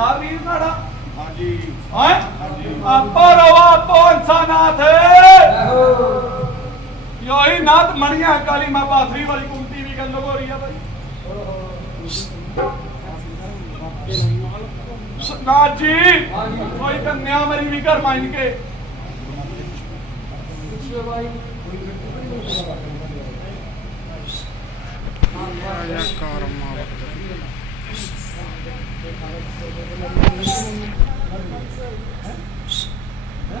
मार रही नाड़ा। हाँ जी हाँ आपो रवा आपो इंसानाथ यही नाथ मणिया काली माँ बाथरी वाली कुंती भी गल हो रही है भाई नाथ जी कोई कन्या मरी भी घर मान के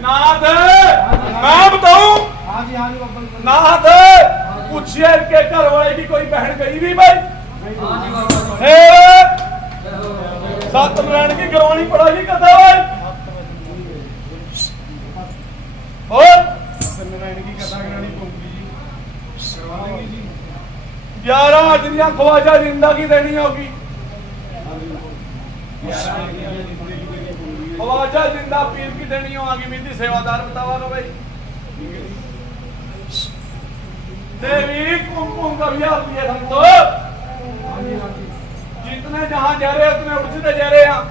नाथ मैं बताऊं नाथ पूछिए के घर वाले की कोई बहन गई भी भाई सत्यनारायण की गरवानी पढ़ाई करता भाई और सत्यनारायण की कथा करानी पड़ेगी करवा देंगे जी 11 हाजरियां ख्वाजा जिंदा की देनी होगी ख्वाजा जिंदा पीर की देनी होगी मिलती सेवादार बतावा लो भाई देवी कुमकुम का भी हाल दिए हम तो जितने जहां जा रहे उतने उड़ते जा रहे हैं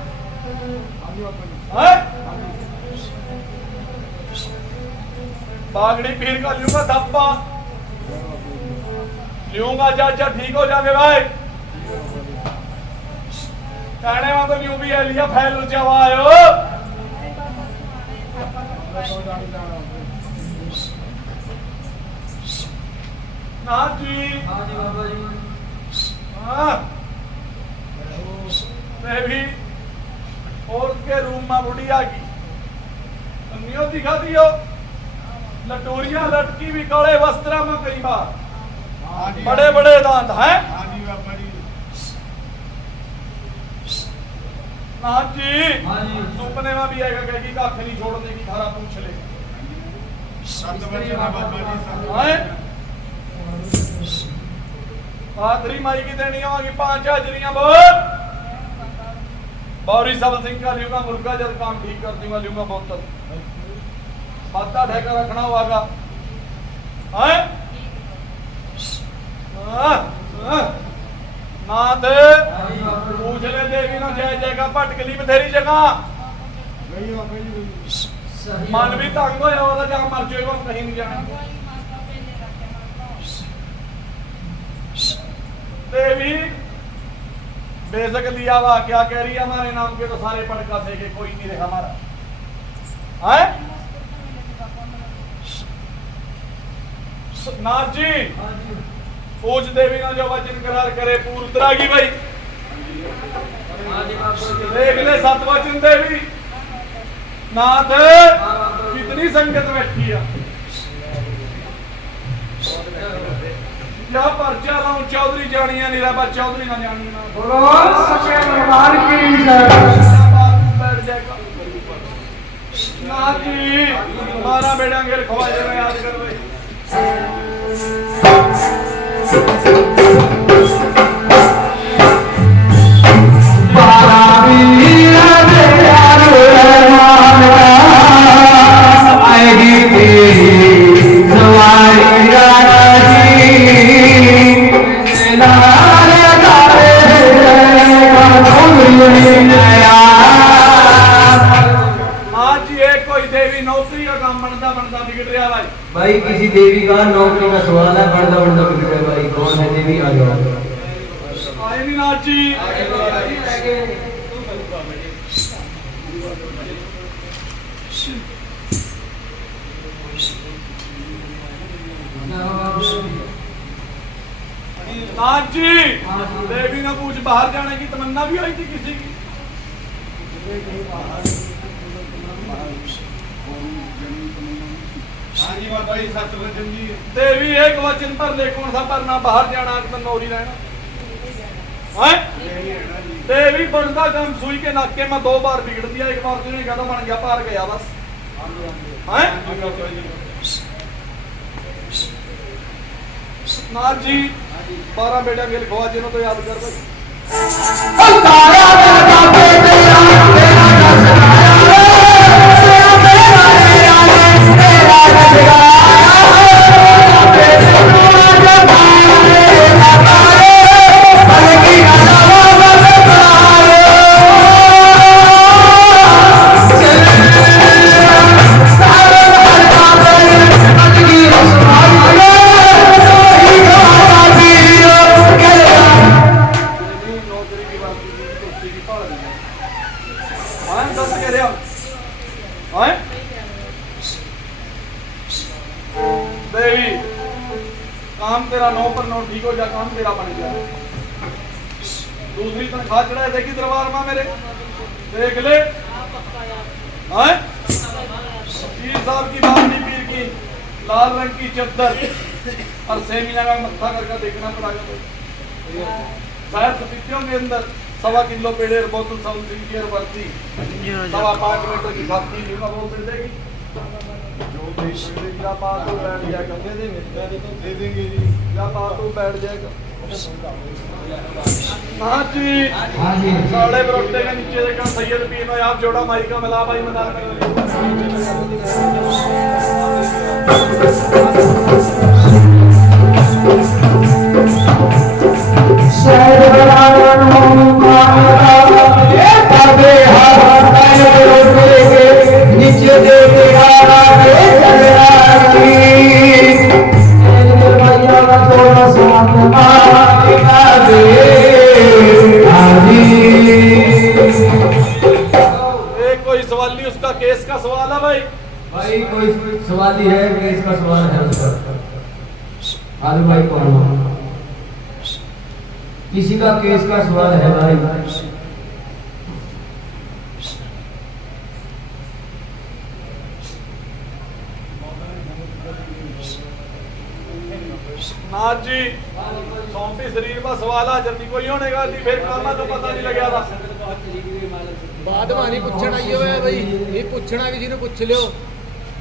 बागड़ी पीर का लूंगा धप्पा लूंगा चाचा ठीक हो जावे भाई कहने में तो न्यू भी है लिया फैल जवायो नाथ जी हाँ मैं भी और के रूम में बुढ़िया की अन्यों दिखा दियो लटोरिया लटकी भी काले वस्त्र में कई बार बड़े बड़े दांत हैं नाथ जी सुपने में भी आएगा कहेगी का नहीं छोड़ने की धारा पूछ ले आखिरी माई की देनी होगी 5 हाजरियां बोल बौरी सब सिंह का लूंगा मुर्गा जब काम ठीक कर दूंगा लूंगा बोतल पत्ता ढेकर रखना होगा नाथ पूछ ले देवी ना जय जय का पटकली बथेरी जगह मन भी तंग होया होगा जहां मर जाएगा कहीं नहीं जाना देवी बेशक लिया हुआ क्या कह रही है हमारे नाम के तो सारे पटका थे कि कोई नहीं रहा हमारा नाथ जी पूज देवी ना जो वचन करार करे पूर्तरा की भाई देख ले 7 वचन देवी नाथ कितनी संगत बैठी है या पर्चा लाऊं चौधरी जानी है निरा पर चौधरी ना जानी ना बोलो सच्चे दरबार की जय बैठ जाएगा नाथ जी हमारा बेटा अंगेल ख्वाजा में याद कर भाई भाई किसी देवी का नौकरी का सवाल है बढ़ता बढ़ता बिगड़ गया भाई कौन है देवी आ जाओ आए नहीं नाथ जी नाथ जी देवी ने पूछ बाहर जाने की तमन्ना भी आई थी किसी की देवी एक वचन पर देखो सा पर ना बाहर जाना नौरी रहना देवी बनता काम सुई के नाके में 2 बार बिगड़ दिया एक बार तुझे कहता बन गया पार गया बस नाथ जी 12 बेटा के लिखवा जिन्हों तो याद कर भाई शक्ति की पाल हाँ दस कह रहे हाँ देवी काम तेरा 9 पर 9 ठीक हो जा काम तेरा बन गया दूसरी तनख्वाह चढ़ाए देखी दरबार में मेरे देख ले हाँ पीर साहब की बावली पीर की लाल रंग की चद्दर और सेमिया का मत्था करके देखना पड़ेगा शायद सतीतियों के अंदर 1.25 किलो पेड़े और बोतल सब की और बर्ती 5.5 लीटर की खाती जी का बोल दे देगी जो देगी या बात तो बैठ जाएगा दे देंगे जी या बात तो बैठ जाएगा हाँ जी साढ़े बरोटे के नीचे देखा सैयद पीर में आप जोड़ा माई का मिला भाई मैदान कोई सवाली उसका केस का सवाल है भाई कोई सवाली है केस का सवाल है उस पर आलू भाई कौन किसी का केस का सवाल है भाई नाथ जी सौंपी शरीर का सवाल है जल्दी कोई होने का नहीं फिर कामा तो पता नहीं लग था ਬਾਅਦ ਮਾਨੀ ਪੁੱਛਣ ਆਈ ਹੋਇਆ ਬਈ ਇਹ ਪੁੱਛਣਾ ਵੀ ਜਿਹਨੂੰ ਪੁੱਛ ਲਿਓ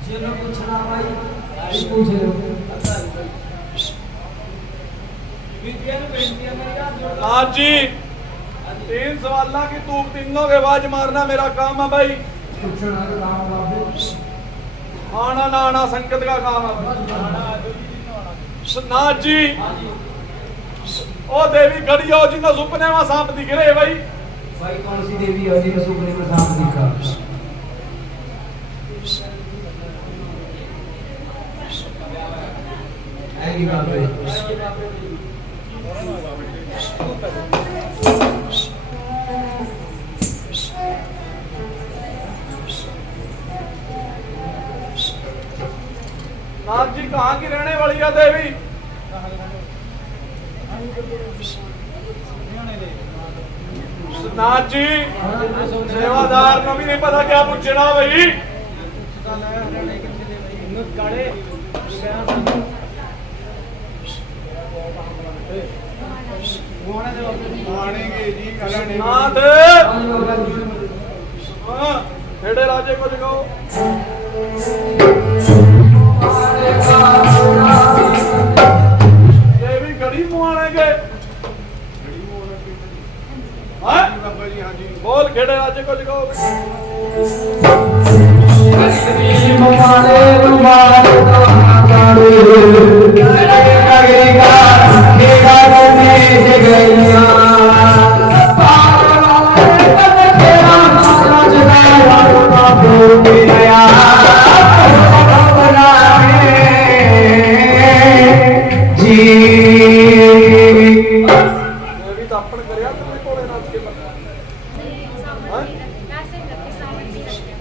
ਜਿਹਨੂੰ ਪੁੱਛਣਾ ਭਾਈ ਪੁੱਛ ਲਿਓ नाथ जी 3 सवालों की तू तीनों के आवाज मारना मेरा काम है भाई पुछना का काम बाबू आना ना आना संकट का काम है नाथ जी ओ देवी खड़ी हो जिन्हें सुपने में सांप दिख रहे भाई कौन सी देवी है जिन्हें सुपने में सांप दिखा ऐसी बात है नाथ जी कहाँ की रहने वाली है देवी नाथ जी सेवादार को भी नहीं पता क्या पूछना भाई नाथ हेडे राजे को जगाओ देवी गड़ी मुआने के बोल खेड़े राजे को जगाओ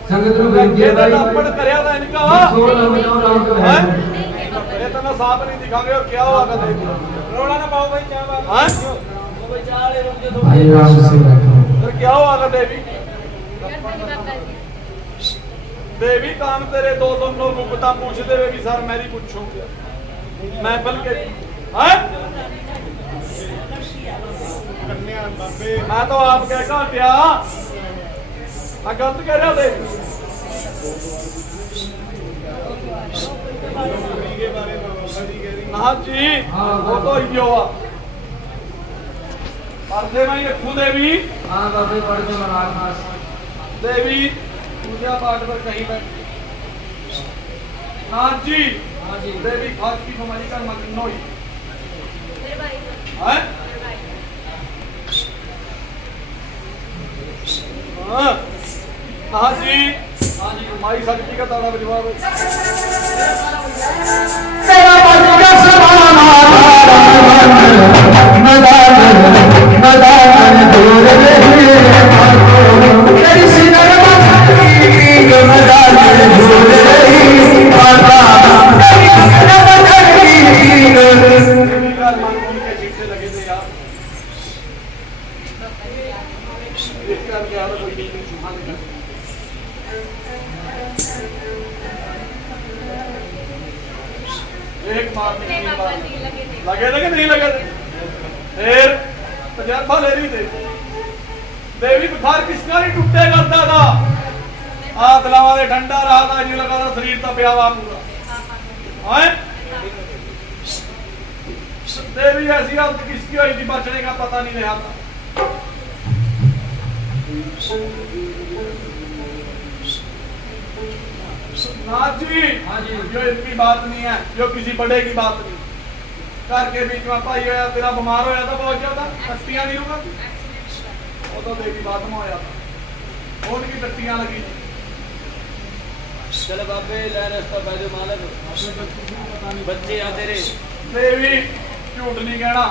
संगत ਨੂੰ ਬੇਨਤੀ ਹੈ ਭਾਈ अपन करया था इनका है ये तो ना साफ नहीं दिखांगे और क्या होगा देवी रोड़ा ना पाओ भाई क्या बात हां भाई चाले रुक जो भाई राम से बैठो फिर क्या होगा देवी देवी काम तेरे दो तुम लोग मुकता पूछते हुए भी सर मेरी पूछो मैं बल के हैं मैं तो आप कह का हटिया गलत कह रहा देवी नाथ जी वो तो ही हुआ पढ़ते मैं ये खुद देवी हां बाबे पढ़ के महाराज देवी पूजा पाठ पर कहीं बैठ नाथ जी हां जी देवी खाद की बीमारी का मगन होई मेरे भाई हैं हां हाँ जी माई शक्ति का ताड़ा बजवा तेरा बजगा समाना मदान मदान दूर इसका क्या कोई नहीं सुहाने का एक बार लगे लगे नहीं लगे फिर तजर्बा ले रही थी देवी बुखार किसका नहीं टूटे करता था हाथ लावा दे ठंडा रहा था जी लगा था शरीर तो प्यावा पूरा हैं देवी ऐसी हालत किसकी हुई थी बचने का पता नहीं रहा था नाथ जी हाँ जी जो इनकी बात नहीं है जो किसी बड़े की बात नहीं घर के बीच में भाई होया तेरा बीमार होया था बहुत ज्यादा टट्टियां नहीं होगा वो तो देवी बात में होया था और की टट्टियां लगी थी चल बाबे ले रास्ता बैठो मालक बच्चे आ तेरे देवी झूठ नहीं कहना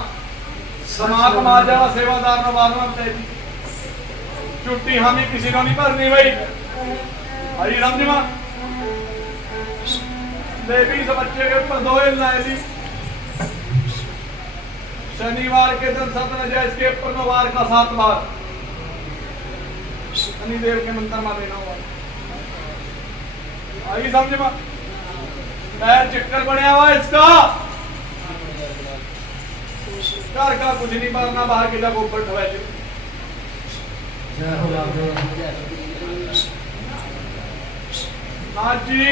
समा कमा जावा सेवादार नो बाद में देवी छुट्टी हम ही किसी को नहीं भरनी भाई हरी समझवा देवी इस बच्चे के ऊपर 2 लाए थी शनिवार के दिन सत्र जाए इसके ऊपर 9 बार का 7 बार शनिदेव के मंत्र में लेना हुआ आई समझ में पैर चक्कर बनया हुआ इसका घर का कुछ नहीं मारना बाहर के जब ऊपर ठवाए नाथ जी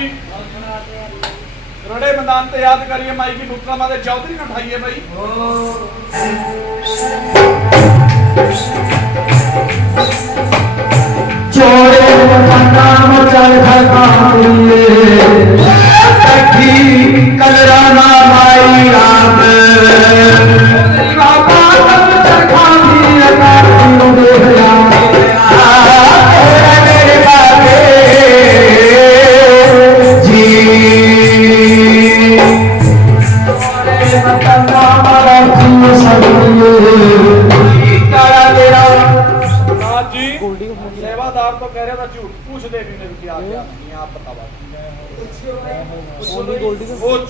रड़े मैदान ते याद करिए माई की बुक्का माते चौधरी न उठाइए भाई चोरे नाम चल खकाए सखी कलराना माई राम बाबा चल खानी अकाली देहया मेरे बाबे जी चोरे नाम रखी सभी काला तेरा नाथ जी सेवादार तो कह रहा था झूठ पूछ देवी ने क्या क्या नहीं आप बतावा पूछ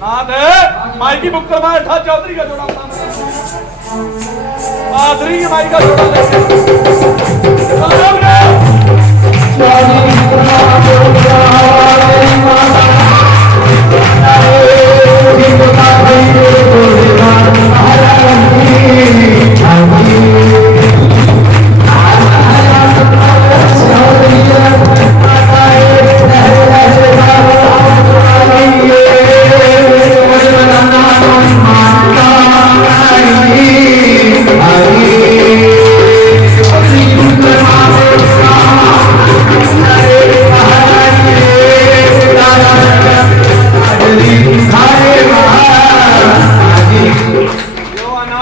नाथ माई की बुक्कर में था चौधरी का जोड़ा आदरी की माई का जोड़ा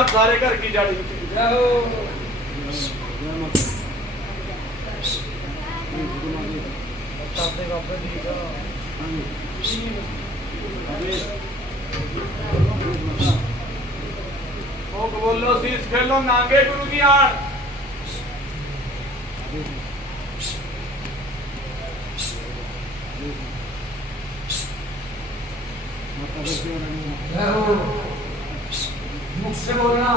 सारे घर की जाड़ी बोलो शीश खेलो नांगे गुरु की आड़ मुझसे बोलना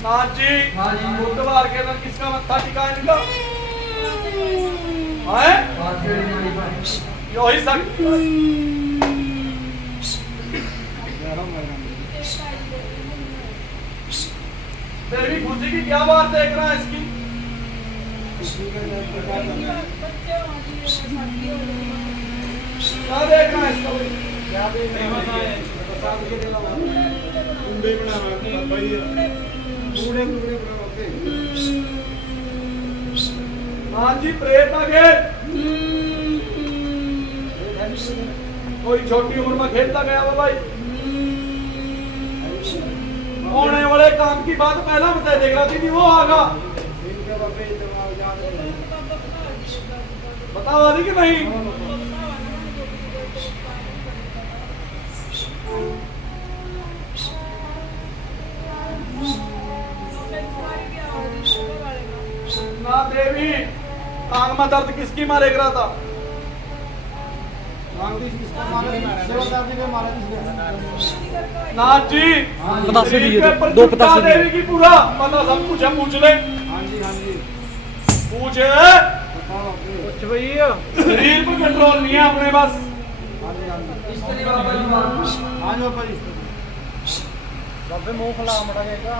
नाथ जी बुधवार के दिन किसका मत्था टिकाया निकला यही शक्ति देवी खुशी की क्या बात देख रहा है इसकी क्या देख रहा है इसका क्या देख रहा है कुंडे बना भाई पूरे टुकड़े बनाते हाँ जी प्रेत आ गए कोई छोटी उम्र में खेलता गया वो भाई होने वाले काम की बात पहला बता देख रहा थी वो आगा बताओ आदि कि नहीं ना देवी कान में दर्द किसकी मारे रहा था नाथ जी पतासे शरीर दिए के दो, ऊपर दो चिपका पतासे दिए। देवी की पूरा पता सब कुछ है, पूछ ले पूछ ਪੁੱਛ ਬਈ शरीर पर कंट्रोल नहीं है अपने पास। ਬਾਬੇ ਮੂੰਹ ਖਲਾ ਮੜਾ ਜਾਏਗਾ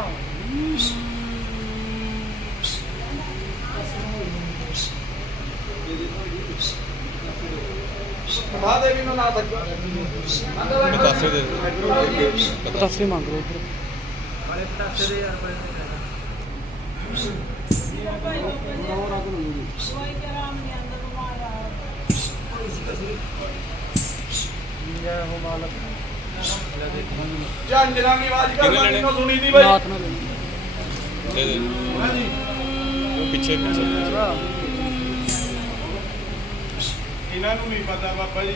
उठा देवी में नाथ अग्गा। पतासे मांग रहे इधर ਵਾਲੇ ਪਟਾਸੇ ਦੇ ਯਾਰ ਬੜੇ हो मालक झांझरा की आवाज कर मैंने तो सुनी थी भाई। नाथ ना ले दे दे वो पीछे पीछे ਇਹਨਾਂ ਨੂੰ ਨਹੀਂ ਪਤਾ ਬਾਬਾ ਜੀ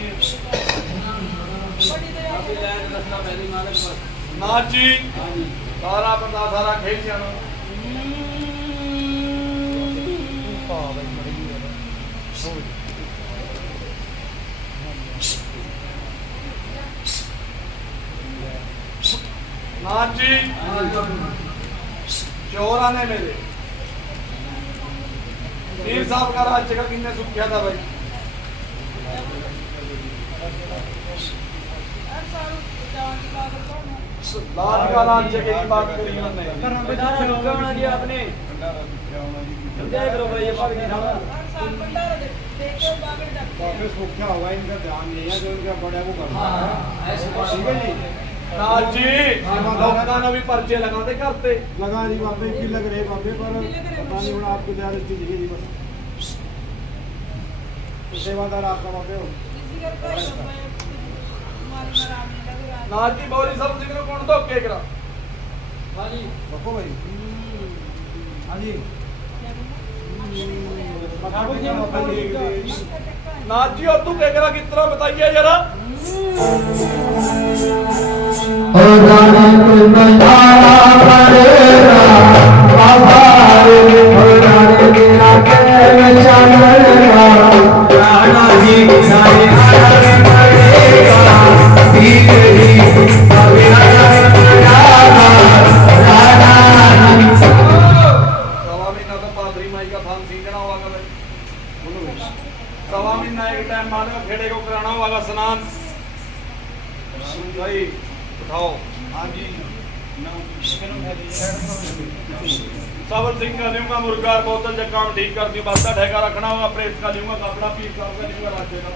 नाथ जी सारा बंदा सारा खेल जाना। नाथ जी चोर आने मेरे पीर साहब का राज्य का किन्ने सुख किया था भाई। लाल का राज्य की बात करी हमने। आपने करो भाई ये पगड़ी बाबे सुखा होगा इनका ध्यान नहीं है जो इनका बड़ा वो करना है ठीक है जी नाथ जी लोगों ने भी पर्चे लगाते करते लगा जी बाबे की लग रहे बाबे पर पता नहीं होना आपको ध्यान रखती जी बस सेवादार आपका बाबे हो नाथ जी बोली सब जिक्र कौन तो के करा। रखो भाई हाँ जी नाथ जी और तू के करा कितना बताइए जरा। ओ जाने कोई मजारा करेगा आभार ओ जाने तेरा प्रेम चाहना राणा जी सारे आगे करेगा ठीक ही अभी राणा सवा महीना तो पादरी माई का थान सींचना होगा भाई। सवा महीना एक टाइम माने खेड़े को कराना होगा स्नान भाई उठाओ। हाँ जी सावर सिंह का लूंगा मुर्गा बोतल जब काम ठीक कर दियो बस्ता ढका रखना होगा प्रेस का लूंगा कपड़ा पीर साहब का लूंगा राज्य का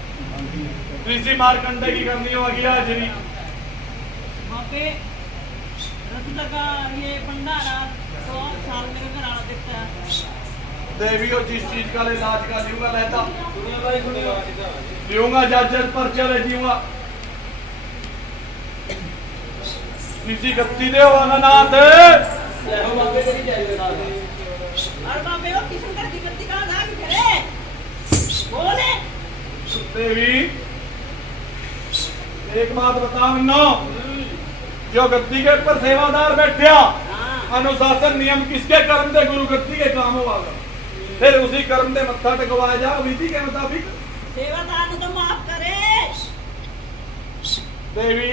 कृषि मारकंडे की करनी होगी हाजिरी। वहाँ पे रत्न का ये भंडारा 100 साल मेरे घर आना दिखता है। देवी और जिस चीज का ले लाज का लूंगा रहता लूंगा जज पर्चा ले दूंगा किसी गत्ती दे होगा नाथ और बाबे वो किस्म करती का ना करे बोले देवी एक बात बता मन्नो जो गद्दी के ऊपर सेवादार बैठा अनुशासन नियम किसके कर्म दे गुरु गद्दी के काम होगा फिर उसी कर्म दे मत्था टेकवाया जा विधि के मुताबिक। सेवादार को तो माफ करे देवी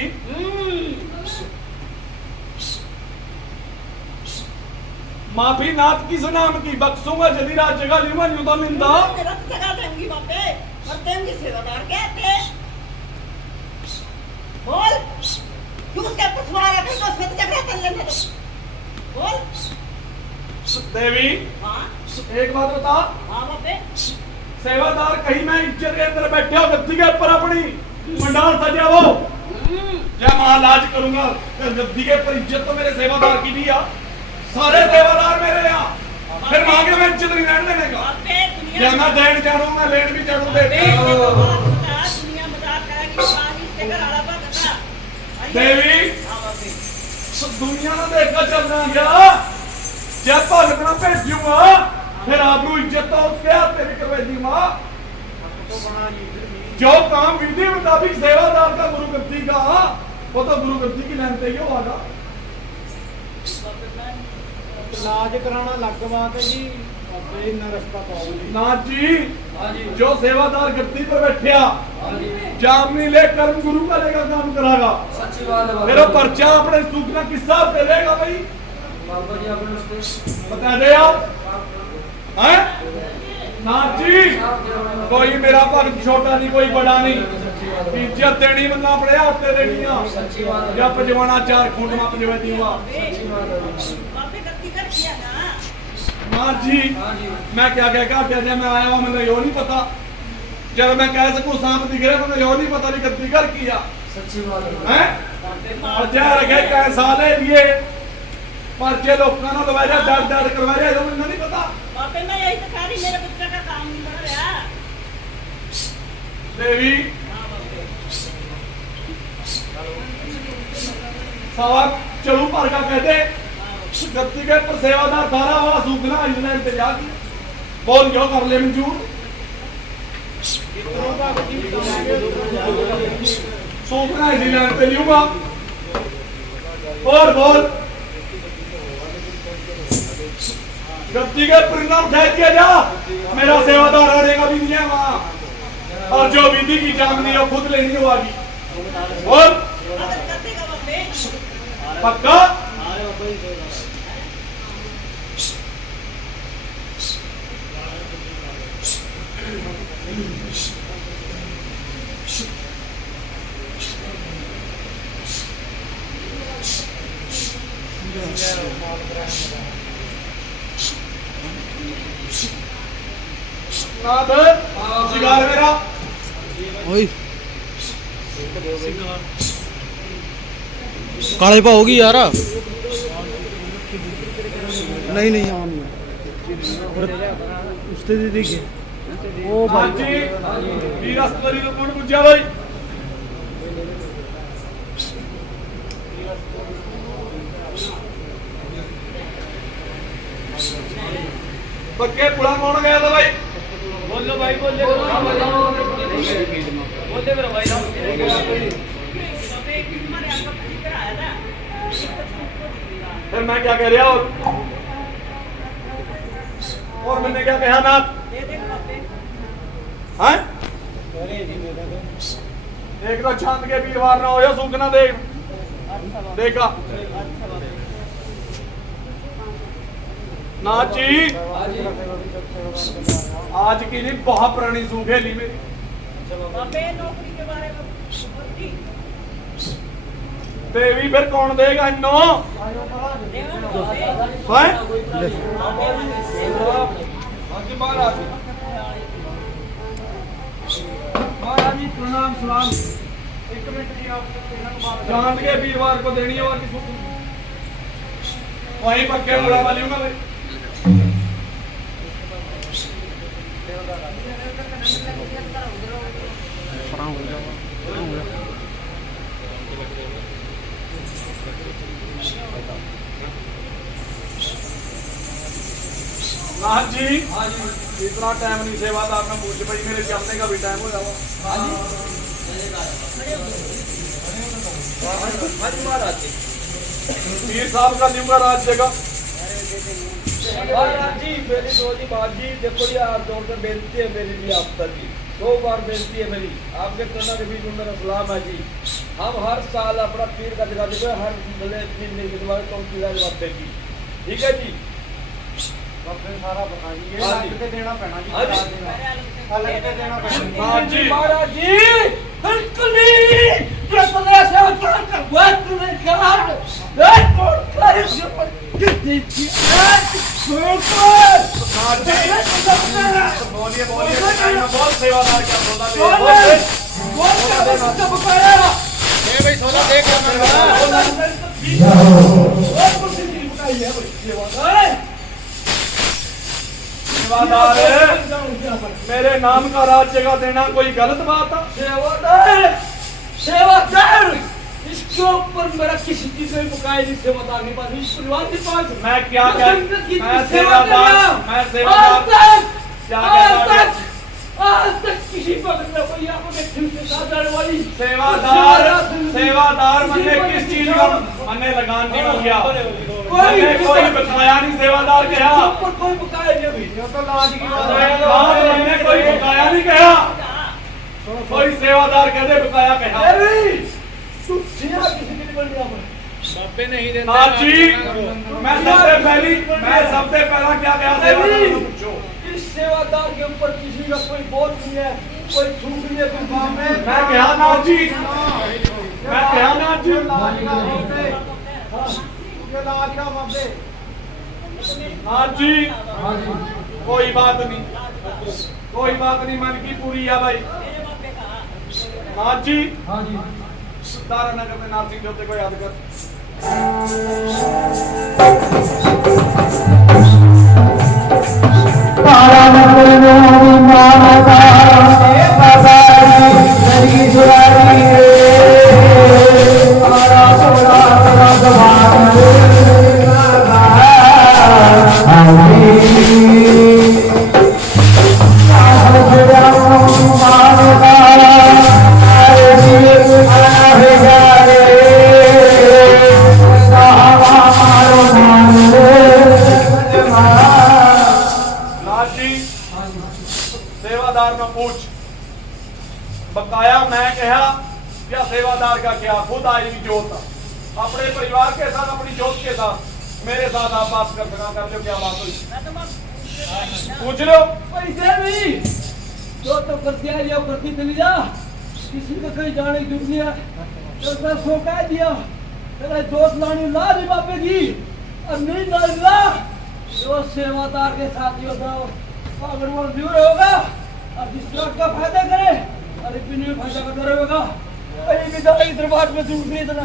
माफी नाथ की सुनाम की बख्सूंगा यदि राज जगह लूंगा न्यू तो निंदा रत जगह देंगी बाबे और देंगी सेवादार कहते बोल क्यों उसके ऊपर सवार है फिर तो उसमें तो झगड़ा कर लेना तो बोल देवी हाँ एक बात बता हाँ बाबे सेवादार कहीं मैं इज्जत के अंदर बैठे हो गद्दी के ऊपर अपनी मंडाल सजाओ जय महाराज करूंगा गद्दी के ऊपर इज्जत तो मेरे सेवादार की भी है सारे सेवादार मेरे यहाँ फिर मांगे मैं इज्जत नहीं रहने देने का बाबे या मैं देन चढ़ू मैं लेन भी चढ़ू दे दुनिया मजाक करेगी पानी से घर आला बकरा देवी हाँ बाबे दुनिया ने देखा चलना गया जब भगत ना भेजूंगा फिर आप इज्जत तो उसके हाथ में भी करवाऊंगा जो काम विधि मुताबिक सेवादार का गुरु गद्दी का वो तो गुरु गद्दी की लाइन पे ही होगा। इलाज कराना अलग बात है जी ਬਾਬੇ ਇੰਨਾ ਰਸਤਾ ਪਾਓ ਜੀ। ना जी जो सेवादार गद्दी पर बैठिया जामनी ले कर्म गुरु करेगा काम करागा सच्ची बात है मेरा पर्चा अपने सूखना किस्सा देगा भाई बाबा जी आपने उसको बता दे आप हैं ना जी कोई मेरा भगत छोटा नहीं कोई बड़ा नहीं इज्जत देनी बंदा अपने हाथ से देनी सच्ची बात है या पजवाना चार खूंट में पजवा दूंगा बापे गलती कर किया ना ना जी मैं क्या कहकर मैं आया हूँ मुझे यो नहीं पता जब मैं कह सकूं सांप दिख रहे मुझे यो नहीं पता नहीं गद्दी कर किया सच्ची बात है हैं पर्चे रखे कई साल लिए पर्चे लोगों ने लवाया डर डर करवाया जो मुझे नहीं पता बापे मैं यही तो कह रही मेरे पुत्र का काम नहीं बन रहा देवी हाँ बापे सवा चलू पर का कहते गद्दी के पर सेवादार सारा हुआ सूखना इंग्लैंड पे जाके बोल क्यों कर ले मंजूर सूखना इंग्लैंड पे लूंगा और बोल गद्दी के परिणाम ठहर के जा मेरा सेवादार रहेगा भी नहीं है वहां और जो विधि की जामनी है खुद लेनी होगी और अगर कर देगा बापे पक्का नाथ शिकार मेरा ਕਾਲੇ ਪਾਉਗੀ ਯਾਰ नहीं नहीं आम उससे दे देखिए ओ हाँ जी वीरस्तरी तो कौन पूछा भाई पक्के पुला कौन गया था भाई बोलो भाई बोले बोले मेरा भाई बापे तुम्हारे आपका पति कराया था फिर मैं क्या कह रहा और मैंने क्या कहा नाथ दे देगा बापे हैं देख लो चांद के वीरवार ना हो या सूखना देख देखा नाथ जी आज की नहीं बहुत पुरानी सूखेली मेरी बापे नौकरी के बारे में बोलती देवी फिर कौन देगा इन्नो देगा ना बापे हैं महाराज जी प्रणाम सलाम एक मिनट जी आप चांद के वीरवार को देनी है और किसी वहीं पक्के बुला वाली हूँ ना भाई नाथ जी इतना टाइम नहीं सेवादार में पूछ भाई मेरे चलने का भी टाइम हो जाओ पीर साहब का लूंगा राज्य का महाराज जी मेरी दोजी बात जी देखो ये आप जोर से बेनती है मेरी भी आप तक जी 2 बार बेनती है मेरी आपके चरणों के बीच में मेरा सलाम है जी हम हर साल अपना पीर का दिखा देते हर भले 3 दिन के बाद कौन सी बात देगी ठीक है जी सारा बताइए अलग से देना पैना जी अलग से देना पैना हाँ जी महाराज जी बिल्कुल ही कितने से उतार कर वक्त में करार एक कौन करे कितनी की बोलिए बोलिए बहुत सेवादार क्या बोला भाई सोना देख सेवादार मेरे नाम का राज्य का देना कोई गलत बात है सेवादार इसके ऊपर मेरा किसी चीज में बुकाया नहीं सेवादार के पास इस परिवार के पास मैं क्या कह मैं सेवादार क्या आज तक किसी भक्त ने कोई आपने दिल के साथ जाने वाली सेवादार सेवादार मने किस चीज का मने लगान नहीं हो गया कोई बकाया नहीं सेवादार कहा ऊपर कोई बकाया नहीं अभी ये तो लाज की बात है लाज मैंने कोई बकाया नहीं कहा कोई सेवादार कहते बकाया कहा अरे तू जिया किसी की नहीं बोल रहा मैं बापे नहीं देते नाथ जी मैं सबसे पहला क्या कहा सेवादार को पूछो इस सेवादार के ऊपर किसी का कोई बोझ नहीं है, कोई छूट नहीं है, कोई काम है। मैं कहा नाथ जी मैं कहा नाथ जी नाथ जी कोई बात नहीं मन की पूरी है भाई नाथ जी तारा नगर में नाथ सिंह जोते को याद कर तारा नगर में माता बाबारी नदी जुरारी रे तारा सोना भगवान रे सेवादार में पूछ बकाया मैं कहा क्या सेवादार का क्या खुद आई भी जोत अपने परिवार के साथ अपनी जोत के साथ मेरे साथ आप बात कर सका कर लो क्या बात हुई पूछ लो पैसे नहीं जो तो कर दिया या करती चली जा किसी को कहीं जाने की जरूरत नहीं है तो मैं सोचा दिया तेरा दोस्त लानी ला दी बापे की और नहीं ला जो सेवादार के साथ जो था अगर वो दूर होगा और जिस तरह का फायदा करे अरे पिने में फायदा करता रहेगा अरे बेचारा इस दरबार में दूर नहीं इतना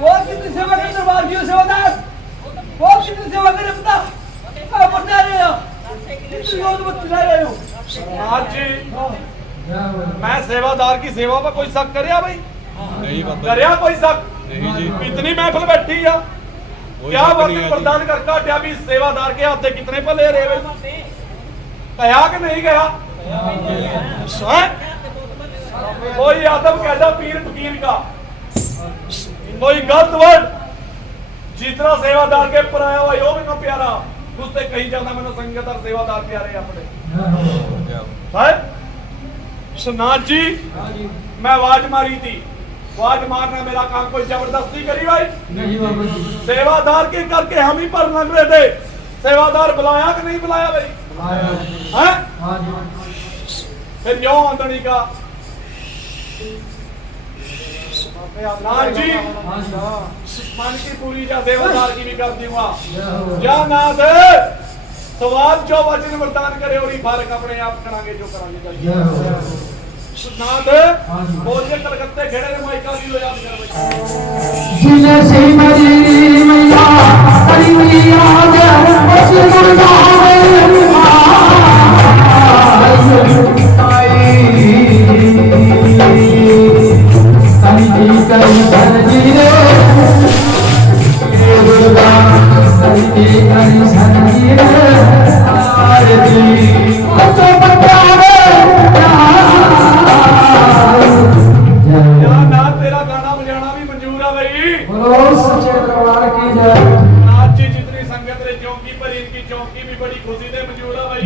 वो कितनी सेवा करे दरबार की सेवादार वो कितनी सेवा करे पता आप बता रहे हो कितनी लोग बता रहे हो आज जी मैं सेवादार की सेवा पर कोई शक करया भाई नहीं बाबा करया कोई शक नहीं जी इतनी महफिल बैठी है क्या शक बात नहीं है जी। प्रदान करता क्या भी सेवादार के हाथ से कितने पले रहे भाई कहा कि नहीं कहा हैं? कोई आदम कहता पीर फकीर का कोई गलत वर्ड जितना सेवादार के ऊपर आया हुआ यो भी ना प्यारा उससे कहीं ज्यादा मैंने संगत और सेवादार प्यारे अपने है नाथ जी मैं आवाज मारी थी आवाज मारना मेरा काम कोई जबरदस्ती करी भाई सेवादार के करके हम ही पर लग रहे थे सेवादार बुलाया कि नहीं बुलाया भाई हैं? फिर क्यों आंदनी का नाथ जी मन की पूरी जा सेवादार की भी कर दूंगा क्या नाथ सवाल जो वचन वरदान करे और फारक अपने आप करांगे जो करांगे चाहिए नाथ बोलिए कलकत्ते खेड़े ने माइका जी लो याद कर जिने से मरी मैया हरी मैया बस मुर्दा नाथ तेरा गाना बजाना भी मंजूर है भाई सच्चे दरबार की जय नाथ जी जितनी संगत रे चौकी पर इनकी चौकी भी बड़ी खुशी से मंजूर है भाई